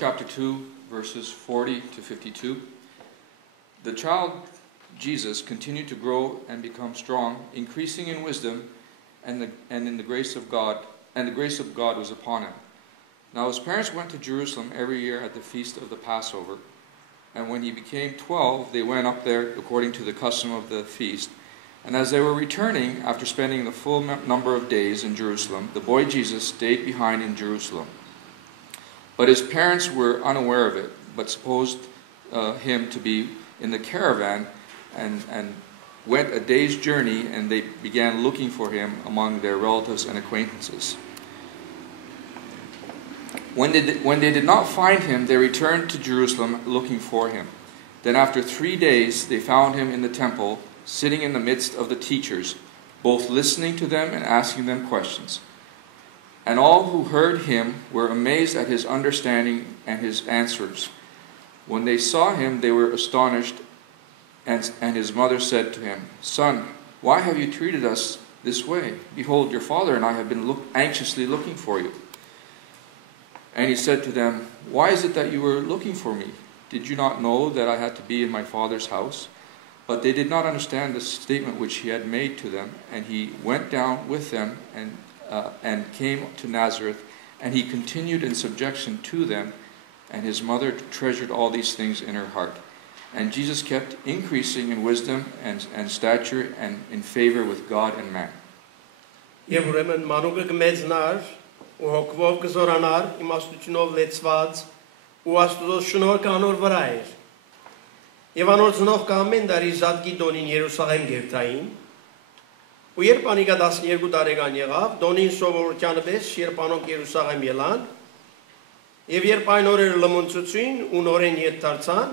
chapter 2, verses 40 to 52. The child Jesus continued to grow and become strong, increasing in wisdom and in the grace of God, and the grace of God was upon him. Now his parents went to Jerusalem every year at the feast of the Passover, and when he became 12, they went up there according to the custom of the feast. And as they were returning, after spending the full number of days in Jerusalem, the boy Jesus stayed behind in Jerusalem. But his parents were unaware of it, but supposed him to be in the caravan, and went a day's journey, and they began looking for him among their relatives and acquaintances. When they did not find him, they returned to Jerusalem looking for him. Then after 3 days they found him in the temple, sitting in the midst of the teachers, both listening to them and asking them questions. And all who heard him were amazed at his understanding and his answers. When they saw him, they were astonished, and his mother said to him, "Son, why have you treated us this way? Behold, your father and I have been anxiously looking for you." And he said to them, "Why is it that you were looking for me? Did you not know that I had to be in my father's house?" But they did not understand the statement which he had made to them. And he went down with them and came to Nazareth, and he continued in subjection to them. And his mother treasured all these things in her heart. And Jesus kept increasing in wisdom and stature and in favor with God and man. ու հոգվով կզորանար իմաստությունով լեցված ու Աստուծո շնորհքը անոր վրա էր։ Եվ անոր ծնող կամեն դարի Զատկի Դոնին Երուսաղեմ գերտային, ու երբ անիկա 12 տարեկան եղավ, Դոնին սովորությանը պես երբ անոնք Երուսաղեմ ելան, եւ երբ այն օրերը լմունցուցին ու նորեն ետ դարձան,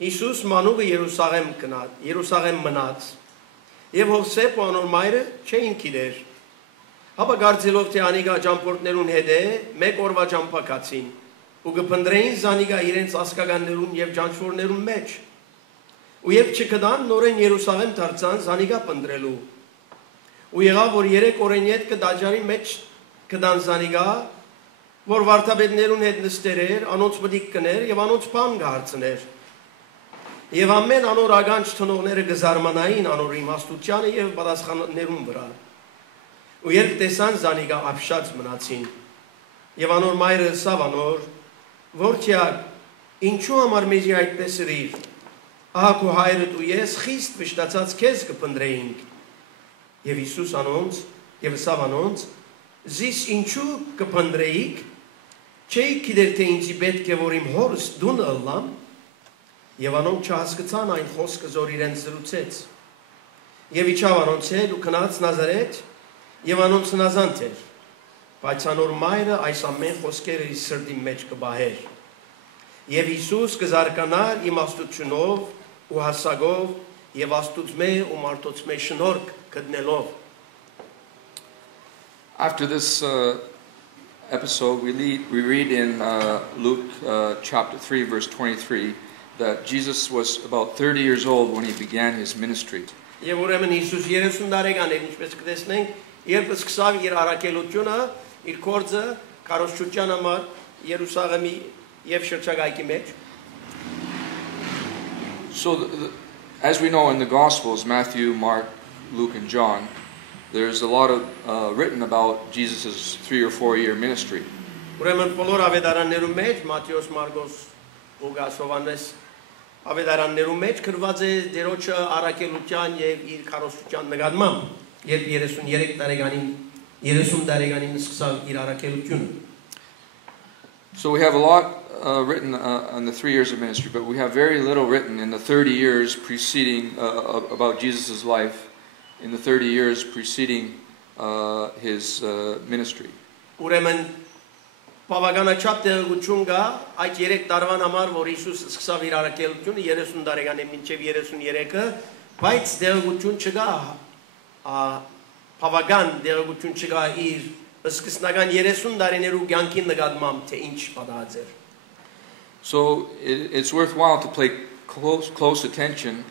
Հիսուս մանուկը Երուսաղեմ մնաց, եւ Հովսեփ ու անոր մայրը չէին գիտեր։ Հապա գարձելով թե անիկա ճամփորդներուն հետ է, մեկ օրվա ճամփակացին, ու կփնդրեին զանիկա իրենց ասկականներուն եւ ճանչվորներուն մեջ։ Ու երբ չկդան, նորեն Երուսաղեմ դարձան զանիկա փնդրելու։ Ու եղավ, որ 3 օրեն ետ կդաջարի մեջ կդան զանիկա, որ վարդապետներուն հետ նստեր էր, անոնց մտիկ կներ եւ անոնց բան կհարցներ։ Եվ ամեն անոր ագանջ տնողները կզարմանային անոր իմաստությանը եւ պատասխաններուն վրա։ Ու երբ տեսան զանիկա ապշած մնացին, եւ անոր մայրը ասավ անոր, «Որդյակ, ինչու համար մեզի այդպես ըրիր, ահա քո հայրդ ու ես խիստ վշտացած քեզ կփնդրեինք»։ Եվ Հիսուս անոնց եւ ասավ անոնց, «Զիս ինչու կփնդրեիք, չէիք գիտեր թե ինձի պետք է որ իմ հորս դուն ըլլամ»։ Եվ անոնք չհասկացան այն խոսքը, որ իրենց զրուցեց։ Եվ իջավ անոնց հետ ու գնաց Նազարեթ, եւ անոնց նազանց էր, բայց անոր մայրը այս ամեն խոսքերը իր սրտի մեջ կբահեր։ Եվ Հիսուս կզարկանար իմաստությունով ու հասակով եւ Աստուծմե ու մարդոցմե շնորհք գտնելով։ After this episode, we read in Luke chapter 3, verse 23, that Jesus was about 30 years old when he began his ministry. Եվ ուրեմն Հիսուս 30 տարեկան էր, ինչպես կտեսնենք, երբ սկսավ իր առաքելությունը, իր գործը քարոզչության համար Երուսաղեմի եւ շրջակայքի մեջ։ So, as we know in the Gospels, Matthew, Mark, Luke, and John, there's a lot of written about Jesus' 3 or 4 year ministry. Ուրեմն բոլոր ավետարաններում մեջ Մատթեոս, Մարկոս, Լուկաս, Հովհաննես ավետարաններում մեջ գրված է Տերոջը առաքելության եւ իր քարոզչության նկատմամբ, երբ 33 տարեկանին սկսավ իր առաքելությունը։ So we have a lot written on the 3 years of ministry, but we have very little written in the 30 years preceding about Jesus' life, in the 30 years preceding his ministry. Ուրեմն բավականաչափ տեղեկություն կա այդ 3 տարվան համար, որ Հիսուս սկսավ իր առաքելությունը 30 տարեկանին մինչև 33-ը, բայց տեղեկություն չկա, բավական տեղեկություն չկա իր սկսնական 30 տարիներու կյանքի նկատմամբ, թե ինչ պատահած էր։ So it's worthwhile to pay close attention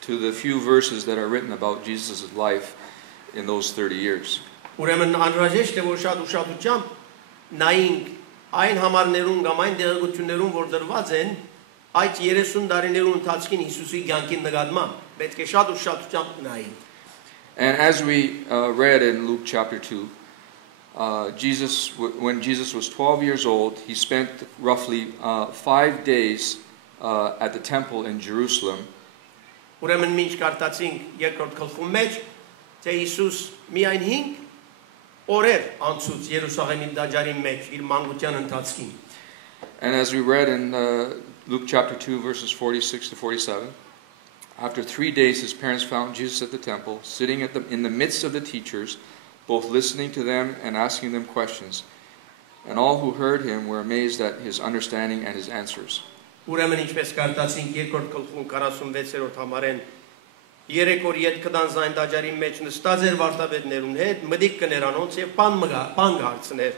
to the few verses that are written about Jesus' life in those 30 years. Ուրեմն անհրաժեշտ է որ շատ ուշադրությամբ նայենք այն համարներուն կամ այն դեղեցություններուն, որ դրված են այդ 30 տարիներուն ընթացքին Հիսուսի կյանքի նկատմամբ, պետք է շատ ուշադրությամբ նայեն։ And as we read in Luke chapter 2, when Jesus was 12 years old, he spent roughly 5 days at the temple in Jerusalem. Ուրեմն ինչ կարդացինք երկրորդ գլխում մեջ, թե Հիսուս միայն 5 օրեր անցուց Երուսաղեմի դաջարի մեջ իր մանկության ընթացքին։ And as we read in Luke chapter 2 verses 46 to 47, after 3 days his parents found Jesus at the temple, sitting in the midst of the teachers, both listening to them and asking them questions. And all who heard him were amazed at his understanding and his answers. Ուրեմն ինչպես կարդացինք երկրորդ գլխում 46-րդ համարեն, 3 օր յետ կդան զայն դաջարի մեջ նստած էր վարդապետներուն հետ, մդիկ կներանոնց եւ բան գարցներ։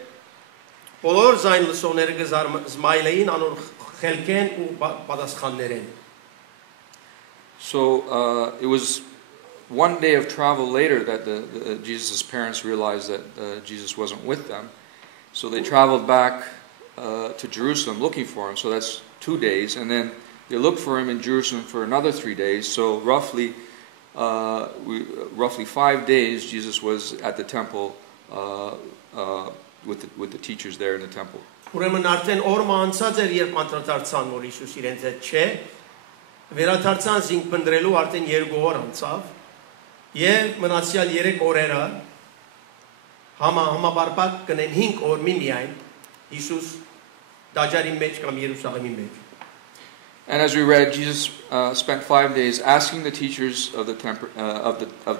Բոլոր զայն լսողները գզմայլեին անոր խելքեն ու պատասխաններեն։ So it was one day of travel later that Jesus' parents realized that Jesus wasn't with them. So they traveled back to Jerusalem looking for him. So that's 2 days. And then they looked for him in Jerusalem for another 3 days. So roughly 5 days Jesus was at the temple with the teachers there in the temple. Ուրեմն արդեն օրը անցած էր, երբ անդրադարձան, որ Հիսուս իրենց հետ չէ, վերադարձան զինք փնտրելու արդեն 2 օր անցավ, եւ մնացյալ 3 օրերը համապարփակ կնեն 5 օր միմիայն Հիսուս դաջարի մեջ կամ Երուսաղեմի մեջ. And as we read, Jesus spent 5 days asking the teachers of the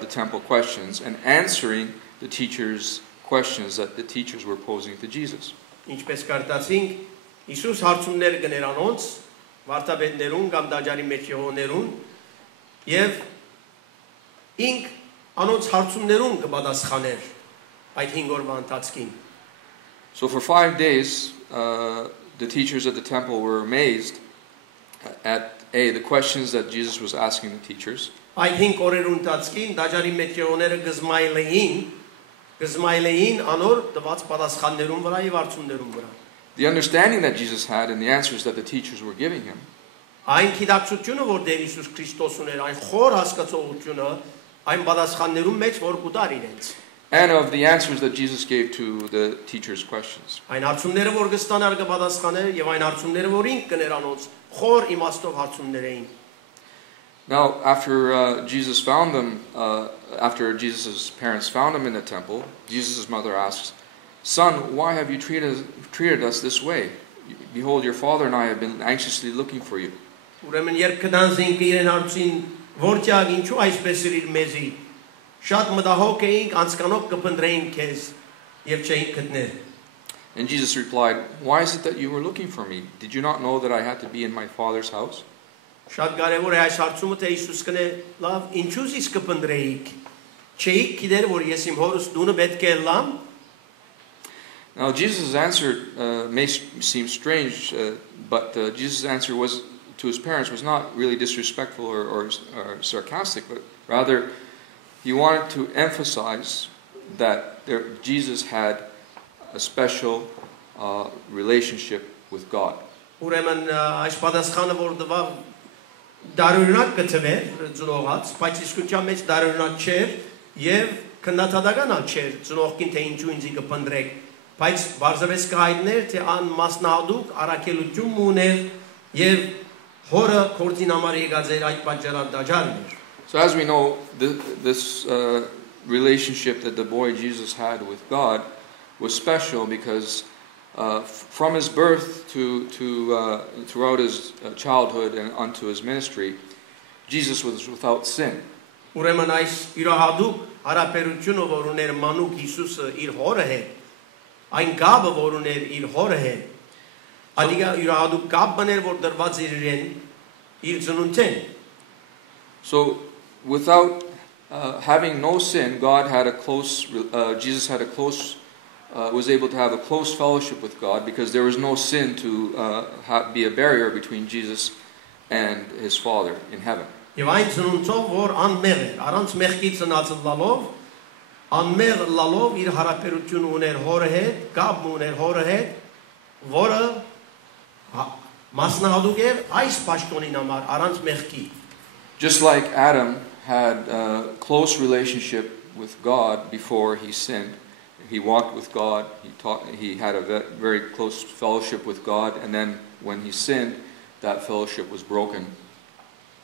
temple questions and answering the teachers' questions that the teachers were posing to Jesus. Ինչպես կարդացինք, Հիսուս հարցումներ կներ անոնց, վարդապետներուն կամ դաջարի մեջ եղողներուն, եւ ինք անոնց հարցումներուն կպատասխաներ այդ 5 օրվա ընթացքին. So for 5 days, the teachers at the temple were amazed at the questions that Jesus was asking the teachers. Այդ 5 օրերու ընթացքին դաջարի մեջ եղողները գզմայլեին անոր տված պատասխաններուն վրա եւ հարցումներուն վրա. The understanding that Jesus had and the answers that the teachers were giving him. Այն գիտակցությունը, որ Տեր Հիսուս Քրիստոս ուներ, այն խոր հասկացողությունը, այն պատասխաններուն մեջ որ կուտար իրենց. And of the answers that Jesus gave to the teachers' questions. Այն հարցումները, որ կստանար կպատասխաներ, եւ այն հարցումները, որ ինք կներ անոնց, խոր իմաստով հարցումներ էին. Now, after Jesus found them, after Jesus' parents found him in the temple, Jesus' mother asks, "Son, why have you treated us this way? Behold, your father and I have been anxiously looking for you." Ուրեմն երբ կդան զինք իրեն հարցին, որտեղ ինչու այսպես իր մեզի, շատ մտահոգ էինք, անցկանոք կփնտրեին քեզ եւ չէինք գտնել. And Jesus replied, "Why is it that you were looking for me? Did you not know that I had to be in my Father's house?" Շատ կարևոր է այս հարցումը, թե Հիսուս կնե, լավ, ինչու զիս կփնտրեիք, չէիք գիտեր, որ ես իմ հորս դունը պետք է լամ. Now Jesus' answer may seem strange, but Jesus' answer to his parents was not really disrespectful or sarcastic, but rather he wanted to emphasize that Jesus had a special relationship with God. Ուրեմն այս պատասխանը որ դվավ դարօրինակ կթվեր ծնողած, բայց իսկության մեջ դարօրինակ չէր եւ քննադատական չէր ծնողքին թե ինչու ինձ կփնտրեք, բայց բարձրապես կհայտներ թե ան մասնահատուկ առաքելություն ուներ եւ հորը կորձին համար եկած էր այդ պատճառով դաջարն էր. So as we know, this relationship that the boy Jesus had with God was special because from his birth to throughout his childhood and unto his ministry, Jesus was without sin. Ուրեմն այս իրահատուկ հարաբերությունը որ ուներ մանուկ Հիսուսը իր հորը հետ, այն գաբը որ ուներ իր հորը հետ, ադիգա իրահատուկ գաբ բներ որ դրված էր իրեն իր ծնունդեն. So without having no sin, Jesus was able to have a close fellowship with God because there was no sin to be a barrier between Jesus and his Father in heaven. Եվ այն ծնունդով որ անմեղ էր, առանց մեղքի ծնած լալով, անմեղ լալով իր հարաբերություն ուներ հորը հետ, գաբ ուներ հորը հետ, որը մասնահատուկ էր այս պաշտոնին համար առանց մեղքի։ Just like Adam had a close relationship with God before he sinned, he walked with God, he had a very close fellowship with God, and then when he sinned, that fellowship was broken.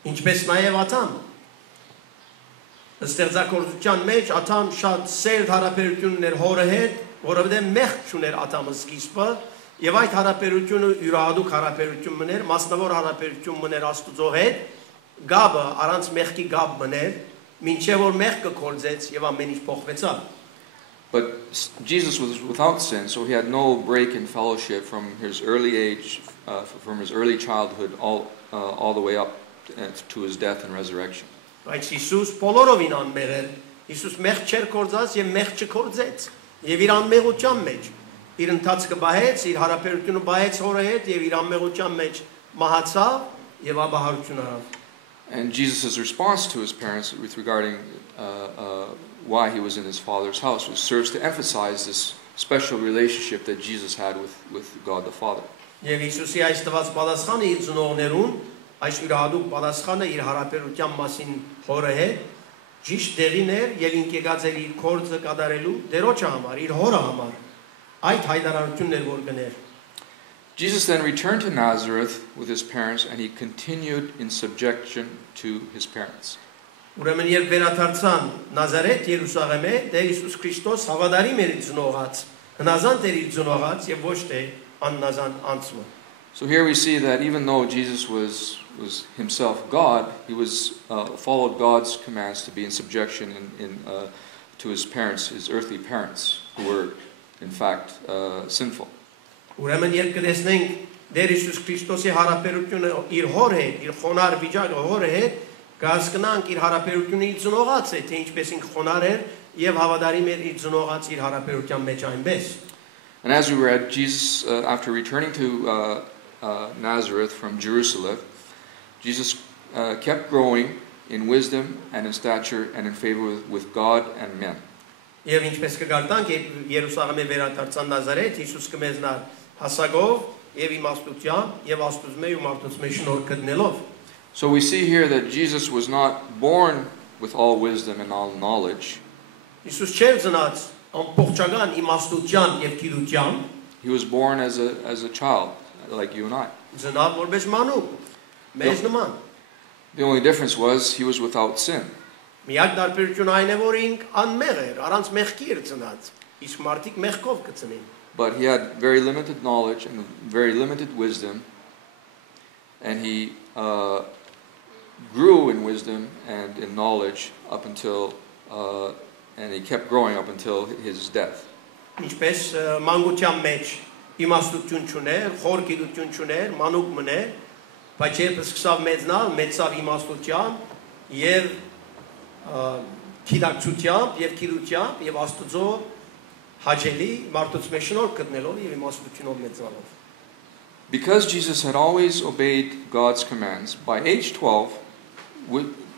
Ինչպես նաև Աթամ։ Ստեղծագործության մեջ Աթամ շատ սեր հարաբերություն ուներ հորը հետ, որովհետև մեղք չուներ Աթամը սկիզբը, եւ այդ հարաբերությունը յուրահատուկ հարաբերություն մներ, մասնավոր հարաբերություն մներ Աստծո հետ, գաբը առանց մեղքի գաբ մներ, մինչև որ մեղքը կորձեց եւ ամեն ինչ փոխվեցավ։ But Jesus was without sin, so he had no break in fellowship from his early age, from his early childhood, all the way up to his death and resurrection. Բայց Հիսուս բոլորովին անմեղ էր։ Հիսուս մեղք չէր կորձած եւ մեղք չկորձեց։ Եվ իր անմեղության մեջ իր ընթացքը բահեց, իր հարաբերությունը բահեց հորը հետ եւ իր անմեղության մեջ մահացավ եւ ապահարություն արավ։ And Jesus' response to his parents with regarding why he was in his father's house serves to emphasize this special relationship that Jesus had with God the Father. Եվ Հիսուսի այս տված պատասխանը իր ծնողներուն, այս յուրահատուկ պատասխանը իր հարաբերության մասին հորը հետ ճիշտ դեղին էր եւ ինք եկած էր իր կորձը կատարելու դերոջը համար, իր հորը համար։ Այդ հայտարարությունն էր որ գներ։ Jesus then returned to Nazareth with his parents, and he continued in subjection to his parents. Ուրեմն երբ վերադարձան Նազարեթ Երուսաղեմե, Տեր Հիսուս Քրիստոս հավատարիմ էր իր ծնողած, հնազանդ էր իր ծնողած եւ ոչ թե աննազանդ անձը։ So here we see that even though Jesus was himself God, he was followed God's commands to be in subjection to his parents, his earthly parents, who were in fact sinful. Ուրեմն երբ կտեսնենք Տեր Հիսուս Քրիստոսի հարաբերությունը իր հոր հետ, իր խոնար վիճակը հորը հետ, կհասկանանք իր հարաբերությունը իր ծնողած է, թե ինչպես ինքը խոնար էր եւ հավատարիմ էր իր ծնողած իր հարաբերության մեջ այնպես։ And as we read, Jesus, after returning to Nazareth from Jerusalem, Jesus kept growing in wisdom and in stature and in favor with God and men. Եվ ինչպես կգարտանք Երուսաղեմի վերադարձան Նազարեթ, Հիսուս կմեզնար հասակով եւ իմաստությամբ եւ Աստծո ու մարդուց մեջ շնորհ գտնելով։ So we see here that Jesus was not born with all wisdom and all knowledge. Հիսուս չէր ծնած ամբողջական իմաստությամբ եւ գիտությամբ։ He was born as a child, like you and I. Ծնավ որպես մանուկ, մեզ նման։ The only difference was he was without sin. Միակ տարբերությունը այն է, որ ինք անմեղ էր, առանց մեղքի էր ծնած, իսկ մարդիկ մեղքով կծնեն։ But he had very limited knowledge and very limited wisdom, and he grew in wisdom and in knowledge up until, and he kept growing up until his death. Ինչպես մանկության մեջ իմաստություն չուներ, խոր գիտություն չուներ, մանուկ մներ, բայց երբ սկսավ մեծանալ, մեծավ իմաստությամբ եւ գիտակցությամբ եւ գիտությամբ եւ Աստծո հաճելի մարդուց մեջ շնորհ գտնելով եւ իմաստությունով մեծանալով. Because Jesus had always obeyed God's commands, by age 12,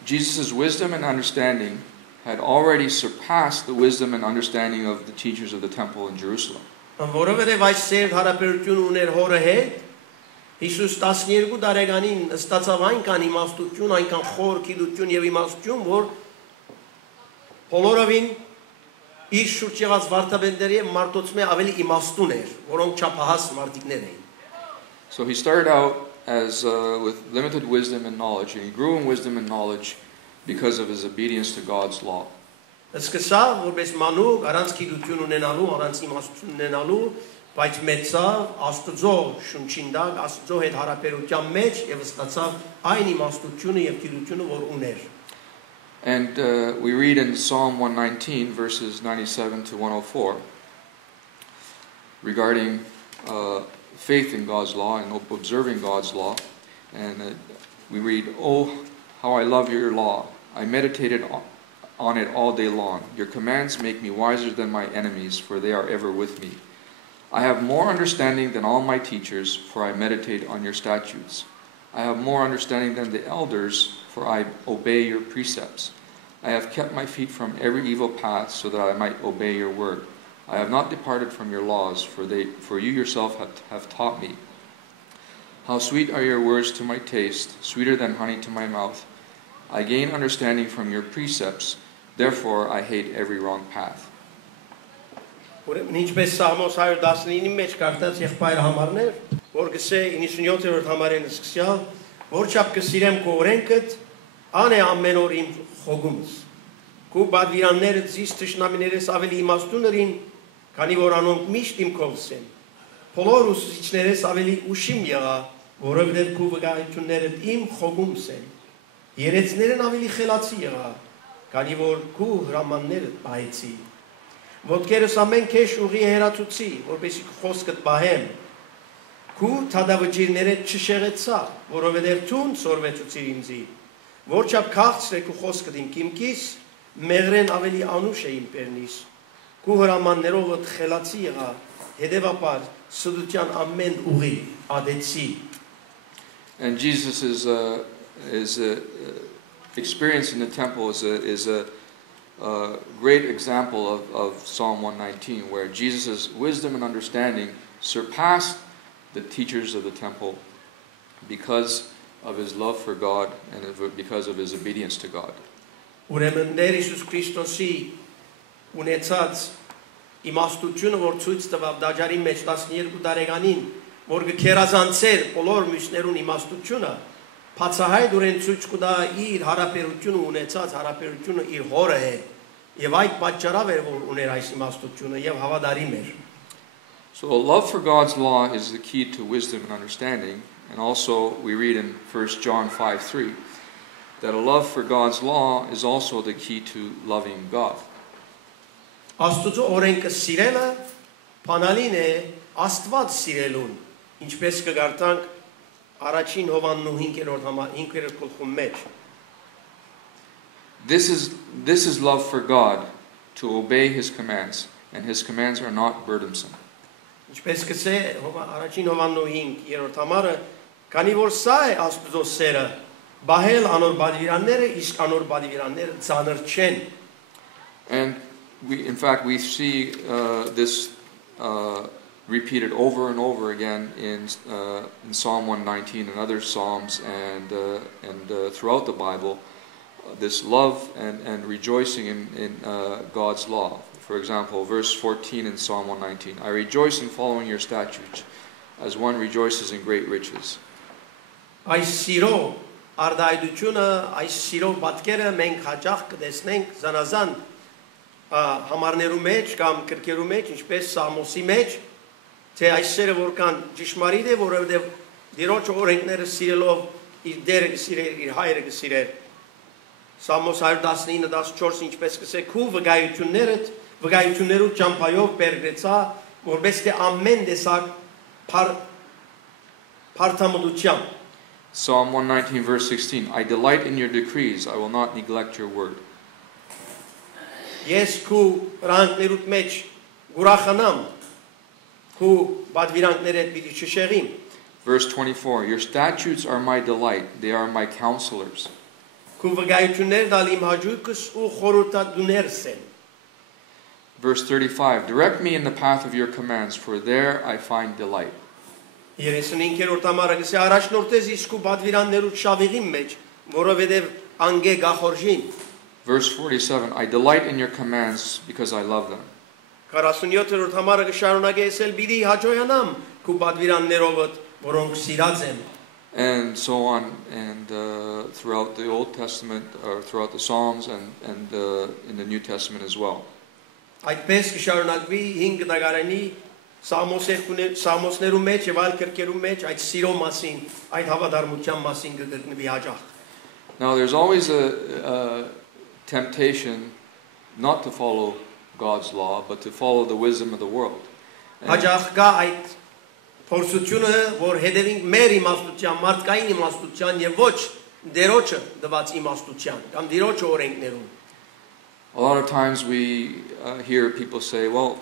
Jesus' wisdom and understanding had already surpassed the wisdom and understanding of the teachers of the temple in Jerusalem. Որովհետև այս սեր հարաբերություն ուներ հորը հետ, Հիսուս 12 տարեկանին ստացավ այնքան իմաստություն, այնքան խոր գիտություն եւ իմաստություն, որ բոլորովին իր շուրջ եղած վարդապետների եւ մարդոց մեջ ավելի իմաստուն էր, որոնք չափահաս մարդիկներ էին։ So he started out as with limited wisdom and knowledge, and he grew in wisdom and knowledge because of his obedience to God's law. Սկսավ որպես մանուկ, առանց գիտություն ունենալու, առանց իմաստություն ունենալու, բայց մեծավ Աստծո շնչին տակ, Աստծո հետ հարաբերության մեջ եւ ստացավ այն իմաստությունը եւ գիտությունը, որ ուներ։ And we read in Psalm 119, verses 97 to 104, regarding faith in God's law and observing God's law. And we read, "Oh, how I love your law. I meditated on it all day long. Your commands make me wiser than my enemies, for they are ever with me. I have more understanding than all my teachers, for I meditate on your statutes. I have more understanding than the elders, for I obey your precepts. I have kept my feet from every evil path, so that I might obey your word. I have not departed from your laws, for you yourself have taught me. How sweet are your words to my taste, sweeter than honey to my mouth. I gain understanding from your precepts, therefore I hate every wrong path. Ուրեմն ինչպես Սաղմոս 119-ի մեջ կարդաց եղբայր համարներ, որ գսե 97-րդ համարեն սկսյալ, որ չափ կսիրեմ քո օրենքդ, ան է ամեն օր իմ խոգումս։ Քո բադվիրանները զիս թշնամիներս ավելի իմաստուներին, քանի որ անոնք միշտ իմ կողս են։ Բոլոր ուսուցիչներս ավելի ուշիմ եղա, որովհետև քո վկայություններդ իմ խոգումս են։ Երեցներն ավելի խելացի եղա, քանի որ քո հրամաններդ պահեցի։ Ոտքերս ամեն քեշ ուղի հերացուցի, որպեսզի խոսքդ պահեմ։ Քու թադավճիրները չշեղեցա, որովհետև ցուն սորվեցուցիր ինձի։ Որչափ քաղցր է քու խոսքդ իմ կիմքիս, մեղրեն ավելի անուշ է իմ պերնիս։ Քու հրամաններովդ խելացի եղա, հետևաբար սդության ամեն ուղի ադեցի։ And Jesus' experience in the temple is a great example of Psalm 119, where Jesus' wisdom and understanding surpassed the teachers of the temple because of his love for God and because of his obedience to God. Ուրեմն Տեր Հիսուս Քրիստոսի ունեցած իմաստությունը, որ ցույց տվավ դաջարի մեջ 12 տարեկանին, որ գերազանցեր բոլոր մյուսներուն իմաստությունը, բացահայտորեն ցույց կտա իր հարաբերությունը ունեցած հարաբերությունը իր հորը հետ, եւ այդ պատճառով էր որ ուներ այս իմաստությունը եւ հավատարիմ էր. So love for God's law is the key to wisdom and understanding, and also we read in 1 John 5:3 that a love for God's law is also the key to loving God. Աստծո օրենքը սիրելը բանալին է Աստված սիրելուն, ինչպես կգարտանք առաջին Հովաննու 5-րդ գլխում մեջ. This is love for God, to obey his commands, and his commands are not burdensome. Ինչպես կսե առաջին Հովաննու 5-րդ համարը, քանի որ սա է Աստծո սերը, բահել անոր բադվիրանները, իսկ անոր բադվիրանները ծանր չեն. And in fact we see this repeated over and over again in Psalm 119 and other psalms and throughout the Bible, this love and rejoicing in God's law. For example, verse 14 in Psalm 119, I rejoice in following your statutes, as one rejoices in great riches. Այս սիրո արդայդությունը, այս սիրո պատկերը մենք հաճախ կտեսնենք զանազան համարներու մեջ կամ կրկերու մեջ, ինչպես Սամոսի մեջ, թե այս սերը որքան ճշմարիտ է, որովհետև Տիրոջ օրենքները սիրելով իր դերը կսիրեր, իր հայրը կսիրեր. Սամոս 119-14 ինչպես կսե քու վկայություններու ճամփայով բերգեցա, որպես թե ամեն տեսակ փարթամուտությամբ. Psalm 119 verse 16, I delight in your decrees, I will not neglect your word. Ես քու ռանքներուտ մեջ գուրախանամ, քու բադվիրանքներդ պիտի չշեղիմ. Verse 24, your statutes are my delight, they are my counselors. Քու վկայություններ դալ իմ հաճույքս ու խորհրդատուներս են. Verse 35, direct me in the path of your commands, for there I find delight. 35-րդ ամառը գսե առաջնորդես իսկ ու բադվիրաններուտ շավիղի մեջ, որովհետև անգե գախորժին. Verse 47, I delight in your commands because I love them. 47-րդ համարը կշարունակեսել բիդի հաջոյանամ քու բադվիրաններովդ, որոնք սիրած եմ. And so on, and throughout the Old Testament, or throughout the Psalms, and in the New Testament as well. Այդպես կշարունակվի 5 դագարանի Սամոսներու մեջ եւ այլ կրկերու մեջ այդ սիրո մասին, այդ հավատարմության մասին կգտնվի հաջող. Now there's always a temptation not to follow God's law, but to follow the wisdom of the world. Հաջող կա այդ փորձությունը, որ հետևենք մեր իմաստության, մարդկային իմաստության եւ ոչ դերոջը դված իմաստության, կամ դիրոջը օրենքներուն. A lot of times we hear people say, well,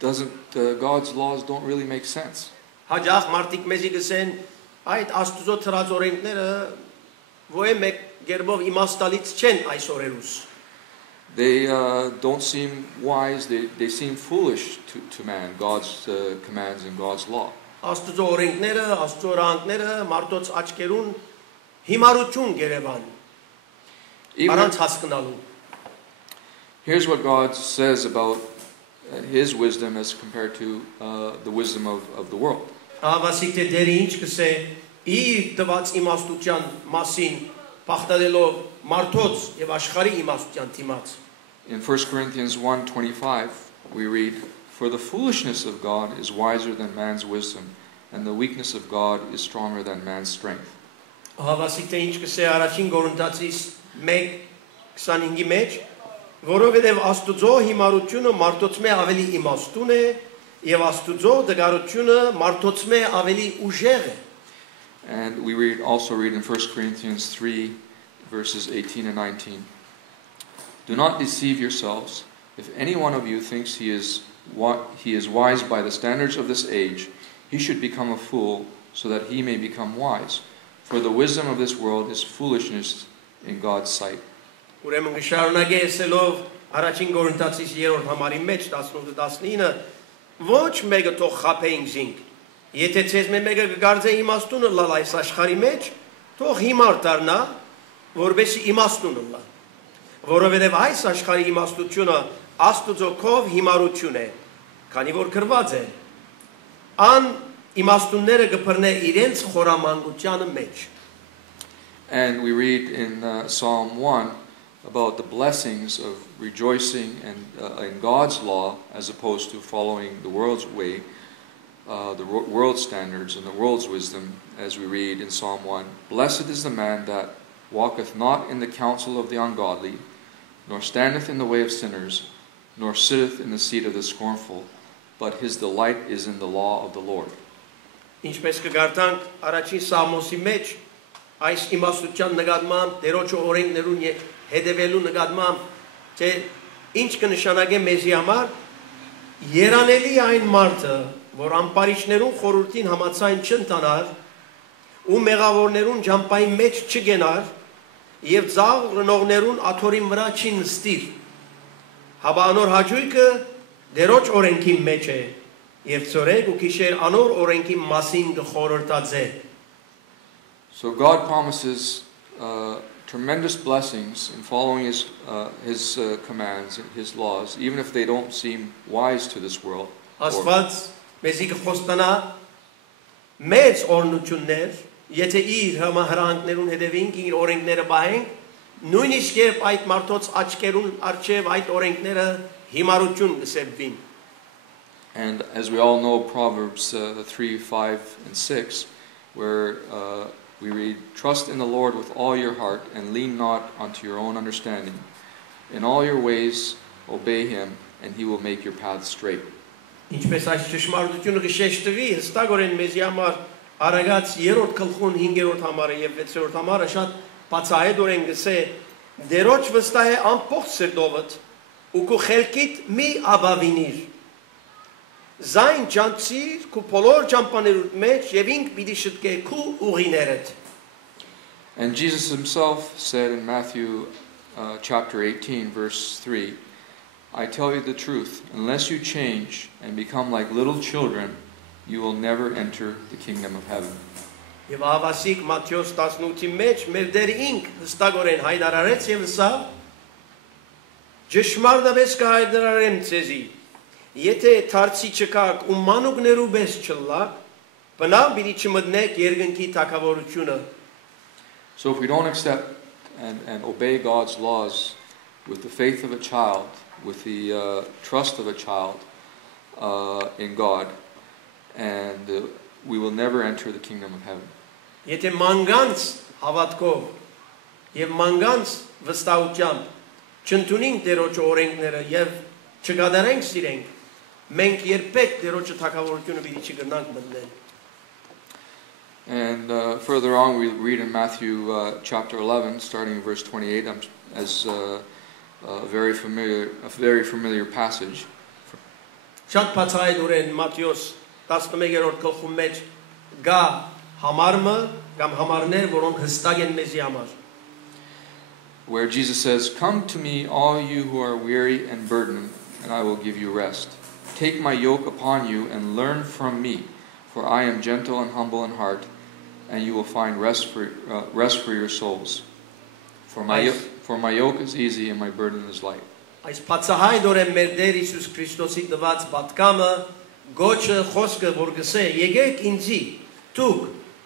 God's laws don't really make sense. Հաջող մարդիկ մեզի գսեն, այդ Աստծո թրած օրենքները ոչ մեկ գերբով իմաստալից չեն այս օրերուս. they don't seem wise, they seem foolish to man, God's commands and God's law. Աստուծո օրենքները, Աստծո օրենքները մարդոց աչքերուն հիմարություն գերեվան։ Առանց հասկանալու։ Here's what God says about His wisdom as compared to the wisdom of the world. Ավասիկ թե դերը ինչ կսե իր տված իմաստության մասին բախտալելով մարդոց եւ աշխարհի իմաստության դիմաց. In 1 Corinthians 1:25 we read, "For the foolishness of God is wiser than man's wisdom, and the weakness of God is stronger than man's strength." Ավասիկ թե ինչ կսե առաջին Կորինթացիս 1:25-ի մեջ, որովհետեւ Աստուծո հիմարությունը մարդոց մե ավելի իմաստուն է եւ Աստուծո դգարությունը մարդոց մե ավելի ուժեղ է. And we also read in 1 Corinthians 3 verses 18 and 19. "Do not deceive yourselves. If any one of you thinks he is wise by the standards of this age, he should become a fool so that he may become wise. For the wisdom of this world is foolishness in God's sight." Ուրեմն գշարունակե ասելով առաջին Կորինթացիս 3-րդ համարի մեջ 18-19 ոչ մեկը թող խափեինք զինք եթե ցեզ մեկը կգարձե իմաստունը լալ այս աշխարհի մեջ թող հիմար դառնա որովհետեւ իմաստունը լա որովհետեւ այս աշխարհի իմաստությունը Աստուծո կով հիմարություն է քանի որ գրված է ան իմաստունները կբռնե իրենց խորամանկությանը մեջ. And we read in Psalm 1 about the blessings of rejoicing in God's law as opposed to following the world's way, the world's standards and the world's wisdom, as we read in Psalm 1. "Blessed is the man that walketh not in the counsel of the ungodly, nor standeth in the way of sinners, nor sitteth in the seat of the scornful, but his delight is in the law of the Lord." Ինչպես կգարտանք առաջին Սամոսի մեջ այս իմաստության նկատմամբ Տերոջ օրենքներուն հետևելու նկատմամբ թե ինչ կնշանակե մեզի համար երանելի այն մարդը որ ամպարիչներուն խորհրդին համաձայն չընտանար ու մեղավորներուն ջամփայի մեջ չգենար եւ ծաղ ռնողներուն աթորին վրա չի նստիր հաբա անոր հաջույքը Տերոջ օրենքի մեջ է եւ ծորեկ ու քիշեր անոր օրենքի մասին կխորհրդածե. So God promises tremendous blessings in following His commands, His laws, even if they don't seem wise to this world. Աստված մեզի կխոստանա մեծ օրնություններ, եթե իր հրամանքներուն հետևենք, իր օրենքները պահենք, նույնիսկ երբ այդ մարդոց աչքերուն առջև այդ օրենքները հիմարություն կսեպվին. And as we all know, Proverbs 3, 5, and 6, where we read, "Trust in the Lord with all your heart, and lean not unto your own understanding. In all your ways obey Him, and He will make your paths straight." Ինչպես այս ճշմարտությունը կշեշտվի, հստակորեն մեզի համար Արագած 3-րդ գլխուն 5-րդ համարը եւ 6-րդ համարը շատ բացահայտորեն գսե դերոջ վստահ է ամբողջ սրտովդ ու քո խելքիդ մի աբավինիր. Զայն ճանցիր քո բոլոր ճամփաներուդ մեջ եւ ինք պիտի շտկե քո ուղիներդ. And Jesus Himself said in Matthew chapter 18 verse 3, "I tell you the truth, unless you change and become like little children, you will never enter the kingdom of heaven." Եվ ավասիկ Մատթեոս 18-ի մեջ մեր Տեր ինք հստակորեն հայտարարեց եւ սա ճշմարտապես կհայտարարեմ ցեզի. Եթե դարձի չկաք ու մանուկներու պես չլակ, բնավ պիտի չմտնեք երկնքի թագավորությունը. So if we don't accept and obey God's laws with the faith of a child, with the trust of a child in God, and we will never enter the kingdom of heaven. Եթե մանգանց հավատքով եւ մանգանց վստահությամբ չընդունենք Տերոջ օրենքները եւ չկատարենք սիրենք, մենք երբեք Տերոջ թագավորությունը պիտի չգնանք մտնել. And further on, we read in Matthew chapter 11, starting in verse 28, as a very familiar passage. Շատ բացահայտորեն Մատթեոս 11-րդ գլխում մեջ գա համարը կամ համարներ, որոնք հստակ են մեզի համար. where Jesus says, "Come to me, all you who are weary and burdened, and I will give you rest. Take my yoke upon you and learn from me, for I am gentle and humble in heart, and you will find rest for your souls. For my yoke is easy and my burden is light." Այս բացահայտորեն մեր Տեր Հիսուս Քրիստոսի տված պատկամը գոչը խոսքը որ գսե եկեք ինձի դուք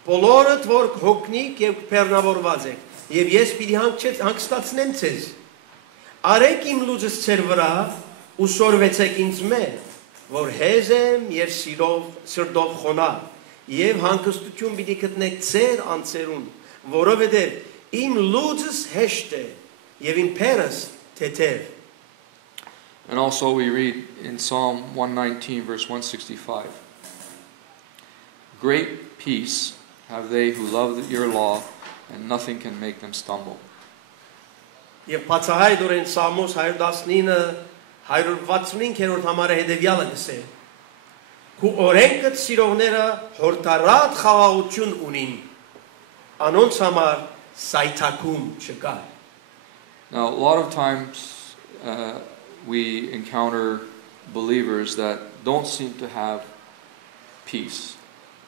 բոլորդ որ հոգնիկ եւ բեռնավորված եք եւ ես պիտի հանգստացնեմ ձեզ արեք իմ լուծս ձեր վրա ու սորվեցեք ինձ մեջ որ հեզ եմ եւ սիրտով խոնար եւ հանգստություն պիտի գտնեք ձեր անձերուն որովհետեւ իմ լուծս հեշտ է եւ իմ փերս թեթև. And also we read in Psalm 119 verse 165. Great peace have they who love your law, and nothing can make them stumble. Եվ բացահայտորեն Սամոս 119 165-րդ համարը հետևյալը գսե. Քու օրենքը սիրողները հորտարատ խաղաղություն ունին. Անոնց համար սայթակում չկա. Now, a lot of times we encounter believers that don't seem to have peace.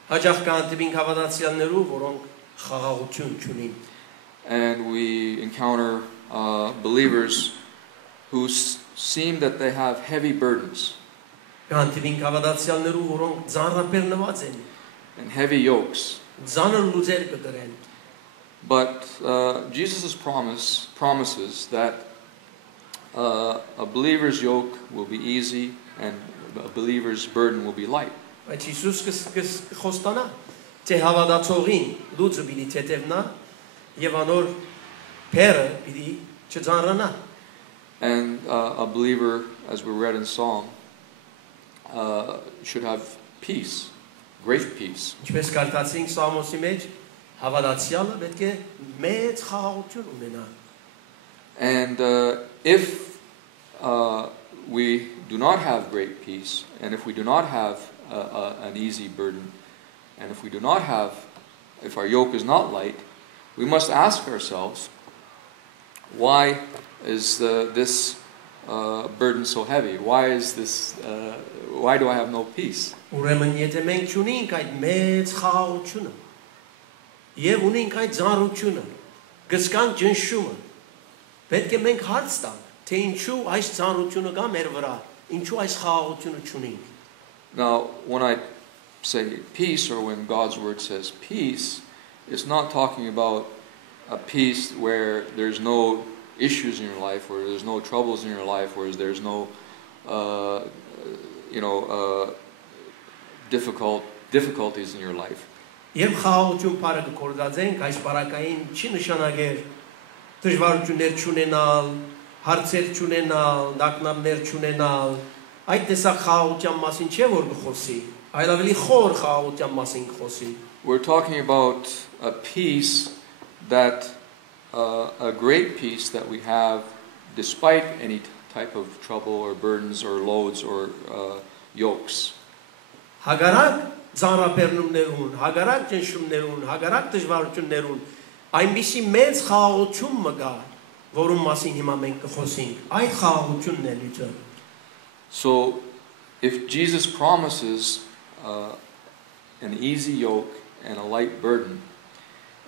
Հաճախ կանտիբին հավատացյալներու, որոնք խաղաղություն չունին. And we encounter believers who seem that they have heavy burdens Կանտիբին հավատացյալներու, որոնք ծանրաբեռնված են. and heavy yokes. Ծանր լուծեր կգրեն. But Jesus' promises that a believer's yoke will be easy and a believer's burden will be light. Բայց Հիսուս խոստանա, թե հավատացողին լուծը պիտի թեթևնա եւ անոր փերը պիտի չծանրանա. And a believer, as we read in Psalm, should have peace, great peace. Ինչպես կարդացինք Սամոսի մեջ, հավատացյալը պետք է մեծ խաղաղություն ունենա. And if we do not have great peace, and if we do not have an easy burden, and if our yoke is not light, we must ask ourselves, why is this burden so heavy? Why do I have no peace? Ուրեմն եթե մենք չունենք այդ մեծ խաղաղությունը, եւ ունենք այդ ծանրությունը, գսկան ճնշումը, պետք է մենք հարց տանք, թե ինչու այս ծանրությունը կա մեր վրա, ինչու այս խաղաղությունը չունենք. Now, when I say peace, or when God's word says peace, it's not talking about a peace where there's no issues in your life, where there's no troubles in your life, where there's no, difficulties in your life. Եվ խաղաղություն բարը կորզածենք, այս բարակային չի նշանակեր դժվարություններ չունենալ, հարցեր չունենալ, դակնամներ չունենալ, այդ տեսակ խաղաղության մասին չէ որ կխոսի, այլ ավելի խոր խաղաղության մասին կխոսի. We're talking about a peace that, a great peace that we have despite any type of trouble or burdens or loads or yokes. Հագարակ ծանրաբեռնումներուն, հագարակ ճնշումներուն, հագարակ դժվարություններուն, այնպիսի մեծ խաղաղություն մգա, որում մասին հիմա մենք կխոսենք, այդ խաղաղությունն է լույսը. So, if Jesus promises an easy yoke and a light burden,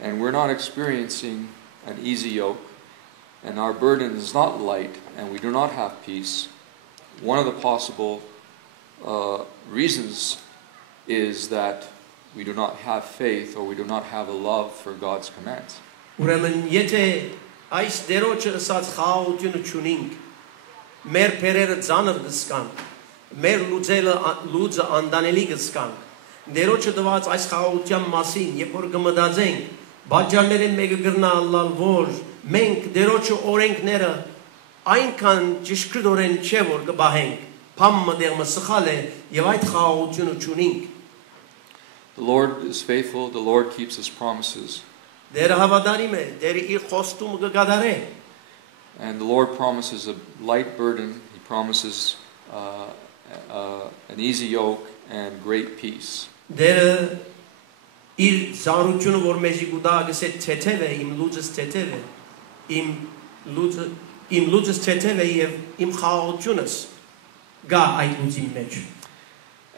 and we're not experiencing an easy yoke, and our burden is not light, and we do not have peace, one of the possible reasons is that we do not have faith, or we do not have a love for God's commands. Ուրեմն եթե այս դերոջը ասած խաղաղությունը չունենք, մեր փերերը ծանր կսկանք, մեր լուծը անդանելի կսկանք, դերոջը տված այս խաղաղության մասին, երբ որ կմտածենք, բաժաններեն մեկը կգրնա ալլալ, որ մենք դերոջը օրենքները այնքան ճշգրտորեն չէ որ կբահենք, փամը դեղը սխալ է եւ այդ խաղաղությունը չունենք. The Lord is faithful, the Lord keeps His promises. Դերը հավատարիմ է, դերը իր խոստումը կգադարե. And the Lord promises a light burden, He promises an easy yoke and great peace. Դերը իր զարությունը որ մեզի գուտա գսե թեթև է, իմ լուծս թեթև է, իմ լուծը իմ լուծս թեթև է եւ իմ խաղաղությունս գա այդ լուծի մեջ.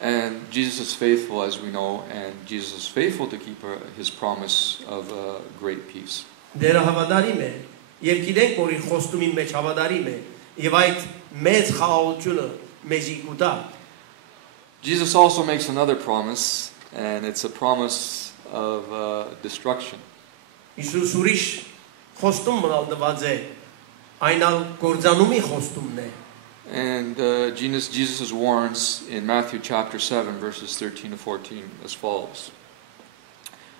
And Jesus is faithful, as we know, and Jesus is faithful to keep his promise of great peace. Դերը հավատարիմ է եւ գիտենք որ իր խոստումի մեջ հավատարիմ է եւ այդ մեծ խաղաղությունը մեզի կուտա. Jesus also makes another promise, and it's a promise of destruction. Իսուս ուրիշ խոստում մնալ դված է, այն ալ գործանումի խոստումն է. And Jesus warns in Matthew chapter 7, verses 13 to 14 as follows.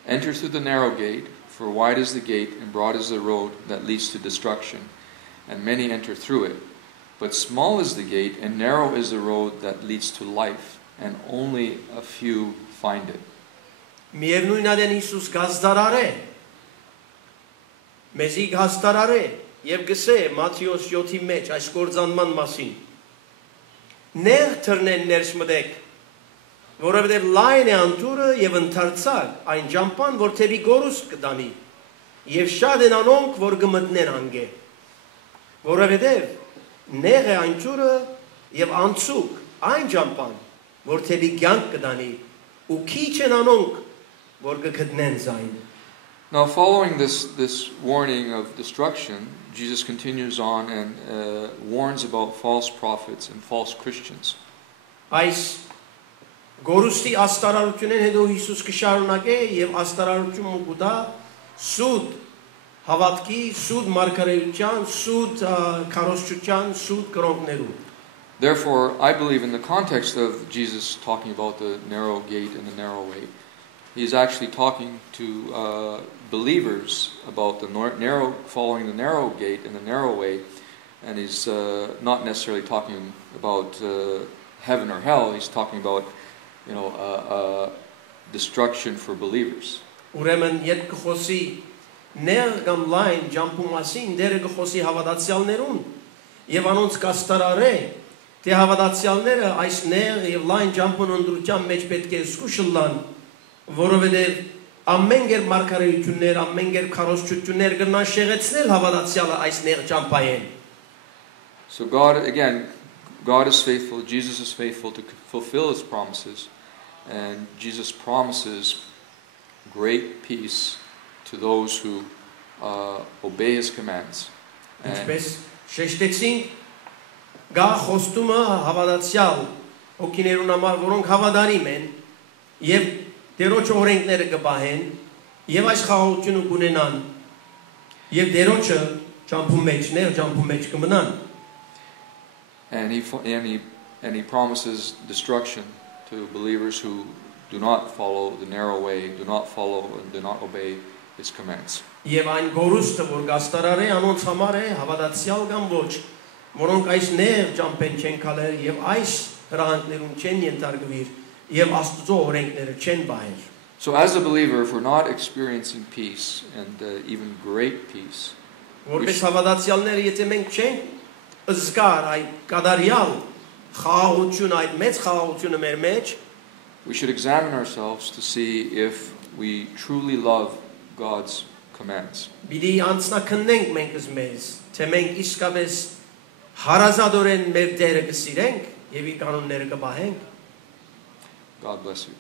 Enter through the narrow gate, for wide is the gate and broad is the road that leads to destruction, and many enter through it. But small is the gate and narrow is the road that leads to life, and only a few find it. Միևնույն ադեն Իսուս գազդարար է, մեզի գազդարար է, եւ գսե Մատթեոս 7-ի մեջ այս գործանման մասին. Ներ թռնեն ներս մտեք, որովհետեւ լայն է անտուրը եւ ընդարձակ այն ճամփան, որ թևի գորուս կդանի, եւ շատ են անոնք, որ կմտնեն անգե. Որովհետեւ նեղ է այն ճուրը եւ անցուկ այն ճամփան, որ թևի կյանք կդանի, ու քիչ են անոնք, որ կգտնեն զայն. Now, following this warning of destruction, Jesus continues on and warns about false prophets and false Christians. Այս գորուստի աստարարությունեն հետո Հիսուս կշարունակե եւ աստարարությունը կուտա սուտ հավատքի, սուտ մարգարեության, սուտ քարոզչության, սուտ կրոններու. Therefore, I believe in the context of Jesus talking about the narrow gate and the narrow way, he's actually talking to believers about the following the narrow gate and the narrow way, and he's not necessarily talking about heaven or hell. He's talking about, destruction for believers. Ուրեմն երբ կխոսի ներ կամ լայն ջամփու մասին, դերը կխոսի հավատացյալներուն եւ անոնց կաստարարե, թե հավատացյալները այս ներ եւ լայն ջամփուն ընդրության մեջ պետք է զգուշլան, որովհետեւ ամեն գեր մարգարեություններ, ամեն գեր քարոզչություններ կնան շեղեցնել հավատացյալը այս ներ ջամփային. So God is faithful, Jesus is faithful to fulfill his promises, and Jesus promises great peace to those who obey his commands. Ինչպես շեշտեցինք, գա խոստումը հավատացյալ հոգիներուն համար, որոնք հավատարիմ են եւ Դերոջ օրենքները կբահեն եւ այս խաղաղությունը կունենան եւ դերոջը ճամփու մեջ, ներ ճամփու մեջ կմնան. And he promises destruction to believers who do not follow the narrow way, do not follow and do not obey his commands. Եվ այն գորուստը, որ գաստարար է, անոնց համար է հավատացյալ կամ ոչ, որոնք այս ներ ճամփեն չեն քալեր եւ այս հրահանգներուն չեն ենթարկվիր. So as a believer, if we're not experiencing peace and even great peace, we should examine ourselves to see if we truly love God's commands. God bless you.